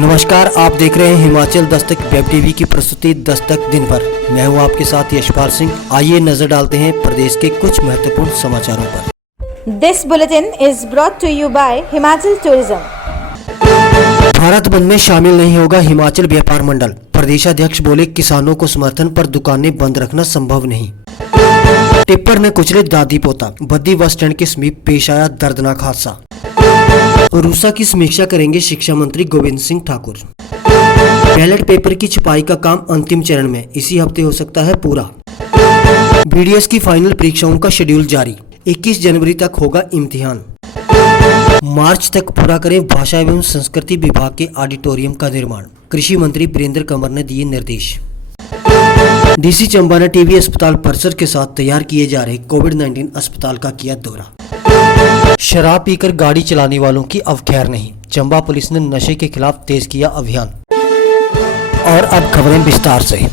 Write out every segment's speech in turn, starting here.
नमस्कार, आप देख रहे हैं हिमाचल दस्तक वेब टीवी की प्रस्तुति दस्तक दिन भर। मैं हूं आपके साथ यशपाल सिंह। आइए नजर डालते हैं प्रदेश के कुछ महत्वपूर्ण समाचारों पर। This bulletin is brought to you by Himachal Tourism. Bharat बंद में शामिल नहीं होगा हिमाचल व्यापार मंडल। प्रदेशाध्यक्ष बोले, किसानों को समर्थन पर दुकानें बंद रखना संभव नहीं। टिप्पर ने कुचले दादी पोता। बद्दी बस स्टैंड के समीप पेश आया दर्दनाक हादसा। रूसा की समीक्षा करेंगे शिक्षा मंत्री गोविंद सिंह ठाकुर। बैलेट पेपर की छपाई का काम अंतिम चरण में, इसी हफ्ते हो सकता है पूरा। बीडीएस की फाइनल परीक्षाओं का शेड्यूल जारी, 21 जनवरी तक होगा इम्तिहान। मार्च तक पूरा करें भाषा एवं संस्कृति विभाग के ऑडिटोरियम का निर्माण, कृषि मंत्री वीरेंद्र कंवर ने दिए निर्देश। डीसी चंबा ने टीबी अस्पताल परिसर के साथ तैयार किए जा रहे कोविड-19 अस्पताल का किया दौरा। शराब पीकर गाड़ी चलाने वालों की अब खैर नहीं, चंबा पुलिस ने नशे के खिलाफ तेज किया अभियान। और अब खबरें विस्तार से।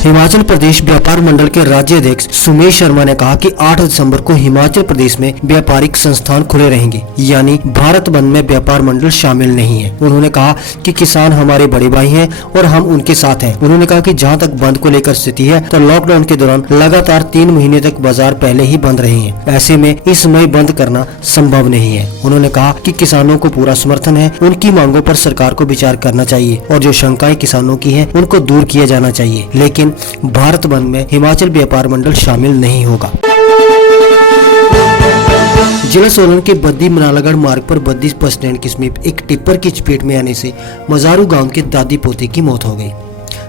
हिमाचल प्रदेश व्यापार मंडल के राज्य अध्यक्ष सुमेश शर्मा ने कहा कि 8 दिसंबर को हिमाचल प्रदेश में व्यापारिक संस्थान खुले रहेंगे, यानी भारत बंद में व्यापार मंडल शामिल नहीं है। उन्होंने कहा कि किसान हमारे बड़े भाई हैं और हम उनके साथ हैं। उन्होंने कहा कि जहां तक बंद को लेकर स्थिति है, तो लॉकडाउन के दौरान लगातार 3 महीने तक बाजार पहले ही बंद रहे हैं। ऐसे में इस समय बंद करना संभव नहीं है। उन्होंने कहा कि किसानों को पूरा समर्थन है, उनकी मांगों पर सरकार को विचार करना चाहिए और जो शंकाएं किसानों की है उनको दूर किया जाना चाहिए, लेकिन भारत बंद में हिमाचल व्यापार मंडल शामिल नहीं होगा। जिला सोलन के बद्दी मनालागढ़ मार्ग पर बद्दी बस स्टैंड के समीप एक टिप्पर की चपेट में आने से मजारू गांव के दादी पोते की मौत हो गई।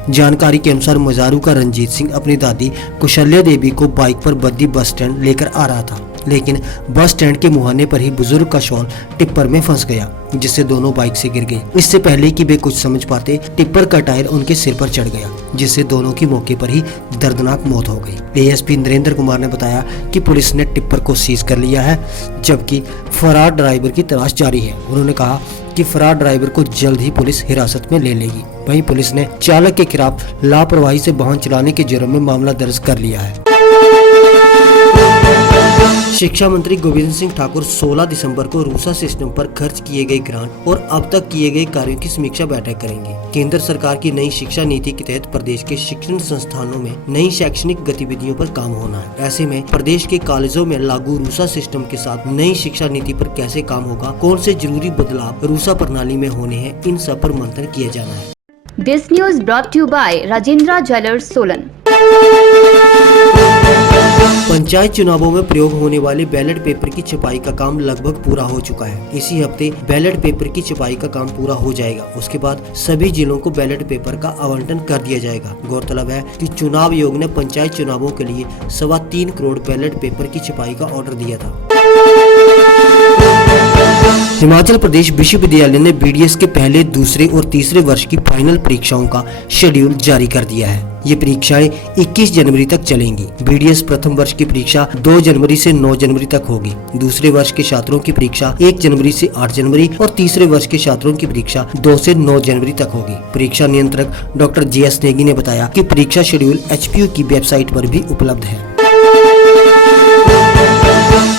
जानकारी के अनुसार मजारू का रंजीत सिंह अपनी दादी कुशल्या देवी को बाइक पर बद्दी बस स्टैंड लेकर आ रहा था, लेकिन बस स्टैंड के मुहाने पर ही बुजुर्ग का शॉल टिप्पर में फंस गया, जिससे दोनों बाइक से गिर गए। इससे पहले कि वे कुछ समझ पाते, टिप्पर का टायर उनके सिर पर चढ़ गया, जिससे दोनों की मौके पर ही दर्दनाक मौत हो गई। एएसपी नरेंद्र कुमार ने बताया कि पुलिस ने टिप्पर को सीज कर लिया है, जबकि फरार ड्राइवर की तलाश जारी है। उन्होंने कहा कि फरार ड्राइवर को जल्द ही पुलिस हिरासत में ले लेगी। वहीं पुलिस ने चालक के खिलाफ लापरवाही से वाहन चलाने के जुर्म में मामला दर्ज कर लिया है। शिक्षा मंत्री गोविंद सिंह ठाकुर 16 दिसंबर को रूसा सिस्टम पर खर्च किए गए ग्रांट और अब तक किए गए कार्यों की समीक्षा बैठक करेंगे। केंद्र सरकार की नई शिक्षा नीति के तहत प्रदेश के शिक्षण संस्थानों में नई शैक्षणिक गतिविधियों पर काम होना है। ऐसे में प्रदेश के कॉलेजों में लागू रूसा सिस्टम के साथ नई शिक्षा नीति पर कैसे काम होगा, कौन से जरूरी बदलाव रूसा प्रणाली में होने हैं, इन सब पर मंथन किया जाना है। This news brought to you by Rajendra Jewellers Solan। Panchayat चुनावों में प्रयोग होने वाले बैलेट पेपर की छपाई का काम लगभग पूरा हो चुका है। इसी हफ्ते बैलेट पेपर की छपाई का काम पूरा हो जाएगा। उसके बाद सभी जिलों को बैलेट पेपर का आवंटन कर दिया जाएगा। गौरतलब है कि चुनाव आयोग ने पंचायत चुनावों के लिए 3.25 करोड़ बैलेट पेपर की छपाई का ऑर्डर दिया था। हिमाचल प्रदेश विश्वविद्यालय ने बीडीएस के पहले, दूसरे और तीसरे वर्ष की फाइनल परीक्षाओं का शेड्यूल जारी कर दिया है। ये परीक्षाएं 21 जनवरी तक चलेंगी। बीडीएस प्रथम वर्ष की परीक्षा 2 जनवरी से 9 जनवरी तक होगी। दूसरे वर्ष के छात्रों की परीक्षा 1 जनवरी से 8 जनवरी और तीसरे वर्ष के छात्रों की परीक्षा 2 से 9 जनवरी तक होगी। परीक्षा नियंत्रक डॉक्टर JS नेगी ने बताया कि परीक्षा शेड्यूल HPU की वेबसाइट पर भी उपलब्ध है।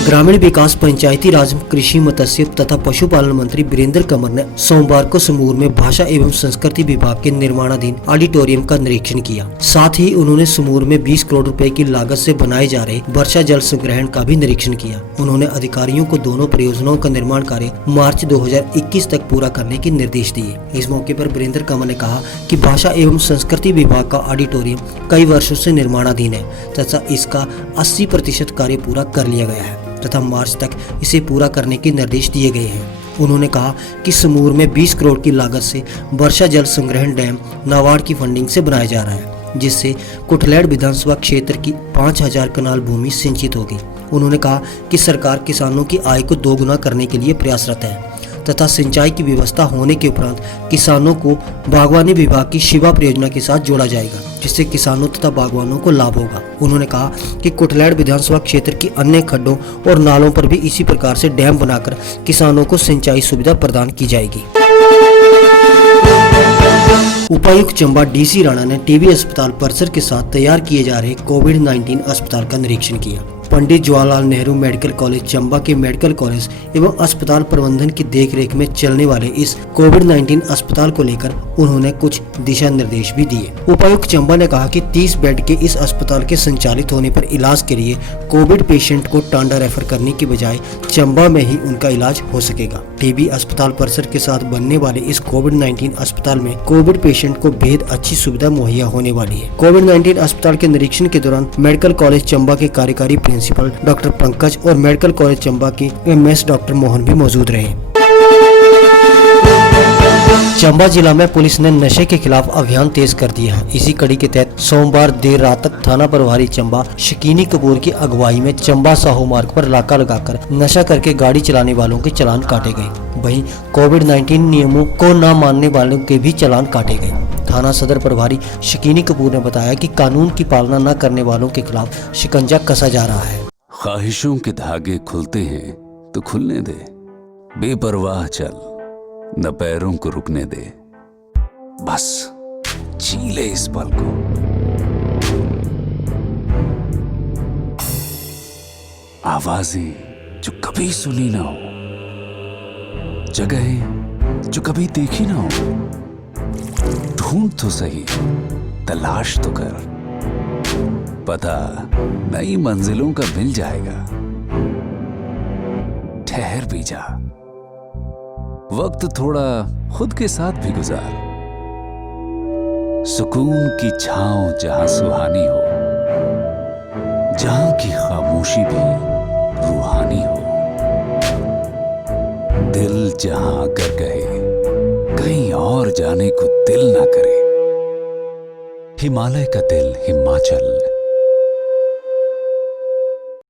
ग्रामीण विकास, पंचायती राज, कृषि, मत्स्य तथा पशुपालन मंत्री वीरेंद्र कंवर ने सोमवार को समूर में भाषा एवं संस्कृति विभाग के निर्माणाधीन ऑडिटोरियम का निरीक्षण किया। साथ ही उन्होंने समूर में 20 करोड़ रुपए की लागत से बनाए जा रहे वर्षा जल संग्रहण का भी निरीक्षण किया। उन्होंने अधिकारियों को दोनों परियोजनाओं का निर्माण कार्य मार्च 2021 तक पूरा करने के निर्देश दिए। इस मौके पर वीरेंद्र कंवर ने कहा कि भाषा एवं संस्कृति विभाग का ऑडिटोरियम कई वर्षों से निर्माणाधीन है तथा इसका 80% कार्य पूरा कर लिया गया है तथा मार्च तक इसे पूरा करने के निर्देश दिए गए हैं। उन्होंने कहा कि समूर में 20 करोड़ की लागत से वर्षा जल संग्रहण डैम नाबार्ड की फंडिंग से बनाया जा रहा है, जिससे कुटलैड़ विधानसभा क्षेत्र की 5000 कनाल भूमि सिंचित होगी। उन्होंने कहा कि सरकार किसानों की आय को दोगुना करने के लिए प्रयासरत है तथा सिंचाई की व्यवस्था होने के उपरांत किसानों को बागवानी विभाग की शिवा परियोजना के साथ जोड़ा जाएगा, जिससे किसानों तथा बागवानों को लाभ होगा। उन्होंने कहा कि कुटलैड़ विधानसभा क्षेत्र की अन्य खड्डों और नालों पर भी इसी प्रकार से डैम बनाकर किसानों को सिंचाई सुविधा प्रदान की जाएगी। उपायुक्त चंबा डीसी राणा ने टीबी अस्पताल परिसर के साथ तैयार किए जा रहे कोविड-19 अस्पताल का निरीक्षण किया। पंडित जवाहरलाल नेहरू मेडिकल कॉलेज चंबा के मेडिकल कॉलेज एवं अस्पताल प्रबंधन की देखरेख में चलने वाले इस कोविड-19 अस्पताल को लेकर उन्होंने कुछ दिशा निर्देश भी दिए। उपायुक्त चंबा ने कहा कि 30 बेड के इस अस्पताल के संचालित होने पर इलाज के लिए कोविड पेशेंट को टांडा रेफर करने की बजाय चंबा में ही उनका इलाज हो सकेगा। टीबी अस्पताल परिसर के साथ बनने वाले इस कोविड-19 अस्पताल में कोविड पेशेंट को बेहद अच्छी सुविधा मुहैया होने वाली है। कोविड-19 अस्पताल के निरीक्षण के दौरान मेडिकल कॉलेज चंबा के कार्यकारी प्रिंसिपल डॉक्टर पंकज और मेडिकल कॉलेज चंबा के एमएस डॉक्टर मोहन भी मौजूद रहे। चंबा जिला में पुलिस ने नशे के खिलाफ अभियान तेज कर दिया है। इसी कड़ी के तहत सोमवार देर रात तक थाना प्रभारी चंबा शकीनी कपूर की अगुवाई में चंबा साहू मार्ग पर नाका लगाकर नशा करके गाड़ी चलाने वालों के चालान काटे गए। वहीं कोविड-19 नियमों को न मानने वालों के भी चालान काटे गए। थाना सदर प्रभारी शकीनी कपूर ने बताया कि कानून की पालना न करने वालों के खिलाफ शिकंजा कसा जा रहा है। ख्वाहिशों के धागे खुलते हैं तो खुलने दे, बेपरवाह चल, न पैरों को रुकने दे, बस जी ले इस पल को। आवाजें जो कभी सुनी ना हो, जगहें जो कभी देखी ना हो, ढूंढ तो सही, तलाश तो कर, पता नई मंजिलों का मिल जाएगा। ठहर भी जा, वक्त थोड़ा खुद के साथ भी गुजार। सुकून की छांव जहां सुहानी हो, जहां की खामोशी भी रूहानी हो, दिल जहां आकर कहे कहीं और जाने को दिल ना करे। हिमालय का दिल हिमाचल,